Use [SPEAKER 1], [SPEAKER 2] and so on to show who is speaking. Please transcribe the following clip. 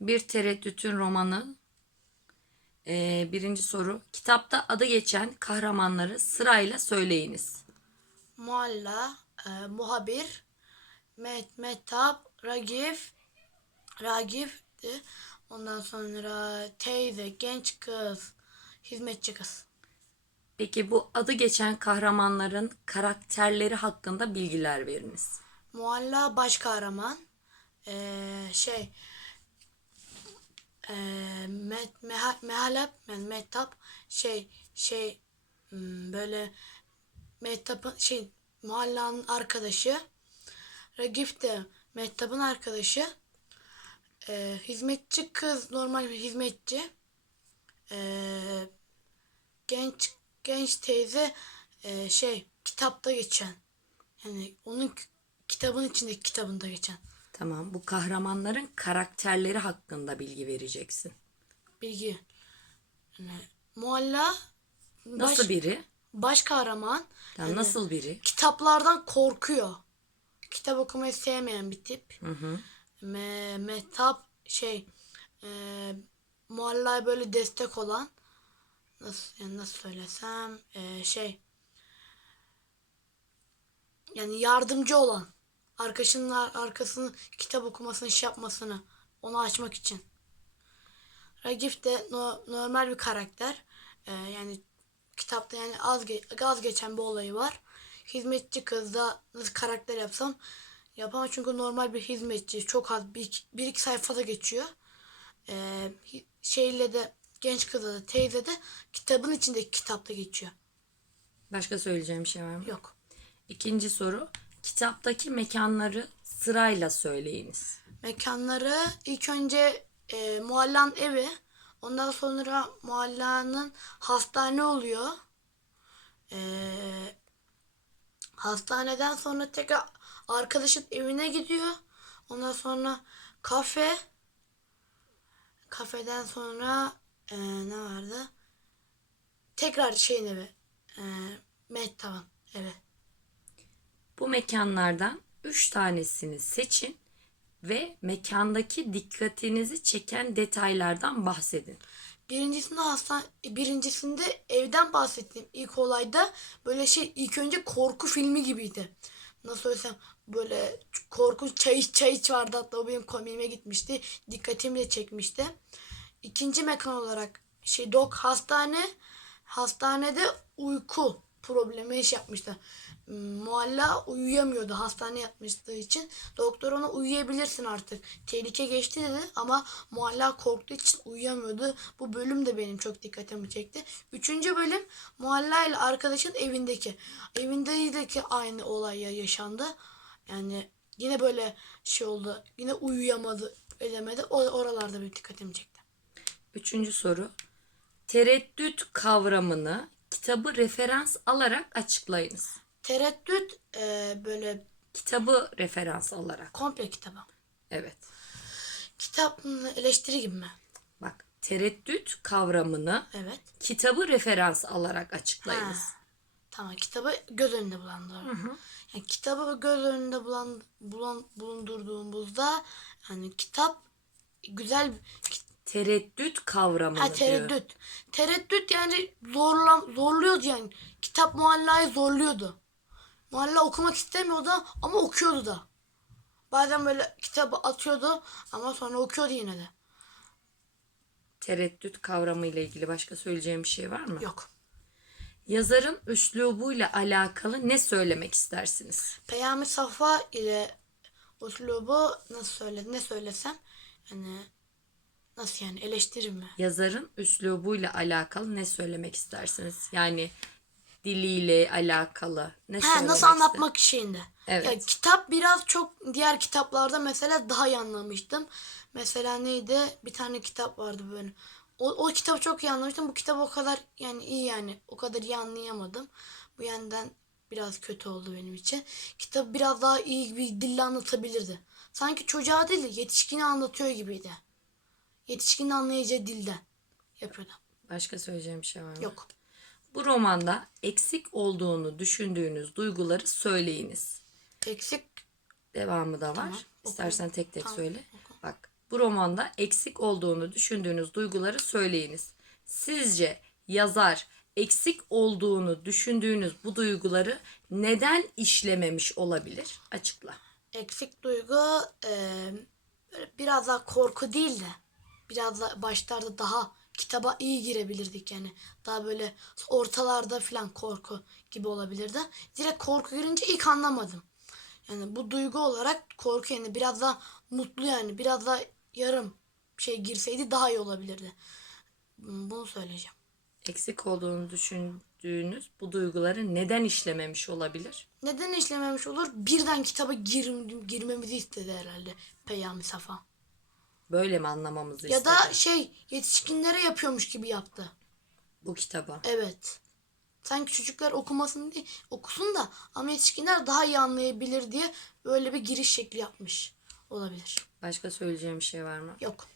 [SPEAKER 1] Bir tereddütün romanı. Ee, birinci soru. Kitapta adı geçen kahramanları sırayla söyleyiniz.
[SPEAKER 2] Mualla, e, muhabir, Met, Metap, Ragif, Ragif'ti. Ondan sonra teyze, genç kız, hizmetçi kız.
[SPEAKER 1] Peki bu adı geçen kahramanların karakterleri hakkında bilgiler veriniz.
[SPEAKER 2] Mualla baş kahraman. E, şey, e, Met, Meha, Mehalep, yani Metap, şey, şey, hmm, böyle Mehtap'ın şey Mualla'nın arkadaşı. Ragif de Mehtap'ın arkadaşı. Ee, hizmetçi kız normal bir hizmetçi. Ee, genç genç teyze e, şey kitapta geçen. Yani onun kitabın içindeki kitabında geçen
[SPEAKER 1] Tamam. Bu kahramanların karakterleri hakkında bilgi vereceksin.
[SPEAKER 2] bilgi. Yani, Mualla baş,
[SPEAKER 1] Nasıl biri?
[SPEAKER 2] baş kahraman.
[SPEAKER 1] Yani nasıl biri?
[SPEAKER 2] kitaplardan korkuyor. Kitap okumayı sevmeyen bir tip.
[SPEAKER 1] Hı hı.
[SPEAKER 2] Me Mehtap şey e, Mualla'ya böyle destek olan nasıl yani nasıl söylesem e, şey yani yardımcı olan arkadaşının ar- arkasını kitap okumasını şey yapmasını onu açmak için. Ragif de no- normal bir karakter. E, yani kitapta yani az ge- az geçen bir olayı var. Hizmetçi kız da nasıl karakter yapsam yapamam çünkü normal bir hizmetçi çok az bir, bir iki sayfada geçiyor. Ee, şeyle de genç kızla da teyze de kitabın içindeki kitapta geçiyor.
[SPEAKER 1] Başka söyleyeceğim bir şey var mı?
[SPEAKER 2] Yok.
[SPEAKER 1] İkinci soru. Kitaptaki mekanları sırayla söyleyiniz.
[SPEAKER 2] Mekanları ilk önce e, Mualla'nın evi. Ondan sonra Mualla'nın hastane oluyor. Ee, hastaneden sonra tekrar arkadaşın evine gidiyor. Ondan sonra kafe. Kafeden sonra e, ne vardı? Tekrar şeyin evi. E, Mehtap'ın evi.
[SPEAKER 1] Bu mekanlardan üç tanesini seçin ve mekandaki dikkatinizi çeken detaylardan bahsedin.
[SPEAKER 2] Birincisinde hastane, birincisinde evden bahsettiğim ilk olayda böyle şey ilk önce korku filmi gibiydi. Nasıl söylesem böyle korkunç çay çay iç vardı hatta o benim komiğime gitmişti. Dikkatimi de çekmişti. İkinci mekan olarak şey dok hastane hastanede uyku problemi iş yapmıştı. Mualla uyuyamıyordu hastane yatmıştığı için. Doktor ona uyuyabilirsin artık. Tehlike geçti dedi ama Mualla korktuğu için uyuyamıyordu. Bu bölüm de benim çok dikkatimi çekti. Üçüncü bölüm Mualla ile arkadaşın evindeki. Evindeki aynı olay ya- yaşandı. Yani yine böyle şey oldu. Yine uyuyamadı, edemedi. Oralarda benim dikkatimi çekti.
[SPEAKER 1] Üçüncü soru. Tereddüt kavramını kitabı referans alarak açıklayınız.
[SPEAKER 2] Tereddüt e, böyle
[SPEAKER 1] Kitabı referans alarak.
[SPEAKER 2] komple kitabı.
[SPEAKER 1] Evet.
[SPEAKER 2] Kitap mı, eleştiri gibi mi?
[SPEAKER 1] Bak tereddüt kavramını
[SPEAKER 2] Evet.
[SPEAKER 1] kitabı referans alarak açıklayınız.
[SPEAKER 2] Ha, Tamam kitabı göz önünde bulunduralım. Yani kitabı göz önünde bulan, bulan, bulundurduğumuzda yani kitap güzel ki-
[SPEAKER 1] Tereddüt kavramını
[SPEAKER 2] ha,
[SPEAKER 1] diyor.
[SPEAKER 2] tereddüt. Tereddüt yani zorla, zorluyordu yani. Kitap muallayı zorluyordu. Mualla okumak istemiyordu ama okuyordu da. Bazen böyle kitabı atıyordu ama sonra okuyordu yine de.
[SPEAKER 1] Tereddüt kavramı ile ilgili başka söyleyeceğim bir şey var mı?
[SPEAKER 2] Yok.
[SPEAKER 1] Yazarın üslubuyla alakalı ne söylemek istersiniz?
[SPEAKER 2] Peyami Safa ile uslubu nasıl söyle ne söylesem yani nasıl yani eleştirir mi?
[SPEAKER 1] Yazarın üslubuyla alakalı ne söylemek istersiniz? Yani diliyle alakalı ne
[SPEAKER 2] Ha,
[SPEAKER 1] söylemek
[SPEAKER 2] nasıl
[SPEAKER 1] ister-
[SPEAKER 2] anlatmak şeyinde.
[SPEAKER 1] Evet.
[SPEAKER 2] Ya, kitap biraz çok diğer kitaplarda mesela daha iyi anlamıştım. Mesela neydi? Bir tane kitap vardı böyle. O, o kitabı çok iyi anlamıştım. Bu kitabı o kadar yani iyi yani. O kadar iyi anlayamadım. Bu yönden biraz kötü oldu benim için. Kitap biraz daha iyi bir dille anlatabilirdi. Sanki çocuğa değil de yetişkini anlatıyor gibiydi. Yetişkinin anlayacağı dilden yapıyordu.
[SPEAKER 1] Başka söyleyeceğim bir şey var mı?
[SPEAKER 2] Yok.
[SPEAKER 1] Bu romanda eksik olduğunu düşündüğünüz duyguları söyleyiniz.
[SPEAKER 2] Eksik
[SPEAKER 1] Devamı da var.
[SPEAKER 2] Tamam, oku.
[SPEAKER 1] İstersen tek tek
[SPEAKER 2] Tamam,
[SPEAKER 1] söyle.
[SPEAKER 2] oku.
[SPEAKER 1] Bak Bu romanda eksik olduğunu düşündüğünüz duyguları söyleyiniz. Sizce yazar eksik olduğunu düşündüğünüz bu duyguları neden işlememiş olabilir? Açıkla.
[SPEAKER 2] Eksik duygu böyle biraz daha korku değil de biraz da başlarda daha kitaba iyi girebilirdik yani. Daha böyle ortalarda falan korku gibi olabilirdi. Direkt korku girince ilk anlamadım. Yani bu duygu olarak korku yani biraz daha mutlu yani biraz daha yarım şey girseydi daha iyi olabilirdi. Hmm, Bunu söyleyeceğim.
[SPEAKER 1] Eksik olduğunu düşündüğünüz bu duyguları neden işlememiş olabilir?
[SPEAKER 2] Neden işlememiş olur? Birden kitaba gir, girmemizi istedi herhalde Peyami Safa.
[SPEAKER 1] Böyle mi anlamamızı
[SPEAKER 2] Ya
[SPEAKER 1] istedi
[SPEAKER 2] da şey yetişkinlere yapıyormuş gibi yaptı.
[SPEAKER 1] bu kitaba?
[SPEAKER 2] Evet. Sanki çocuklar okumasın diye okusun da ama yetişkinler daha iyi anlayabilir diye böyle bir giriş şekli yapmış olabilir.
[SPEAKER 1] Başka söyleyeceğim bir şey var mı?
[SPEAKER 2] Yok.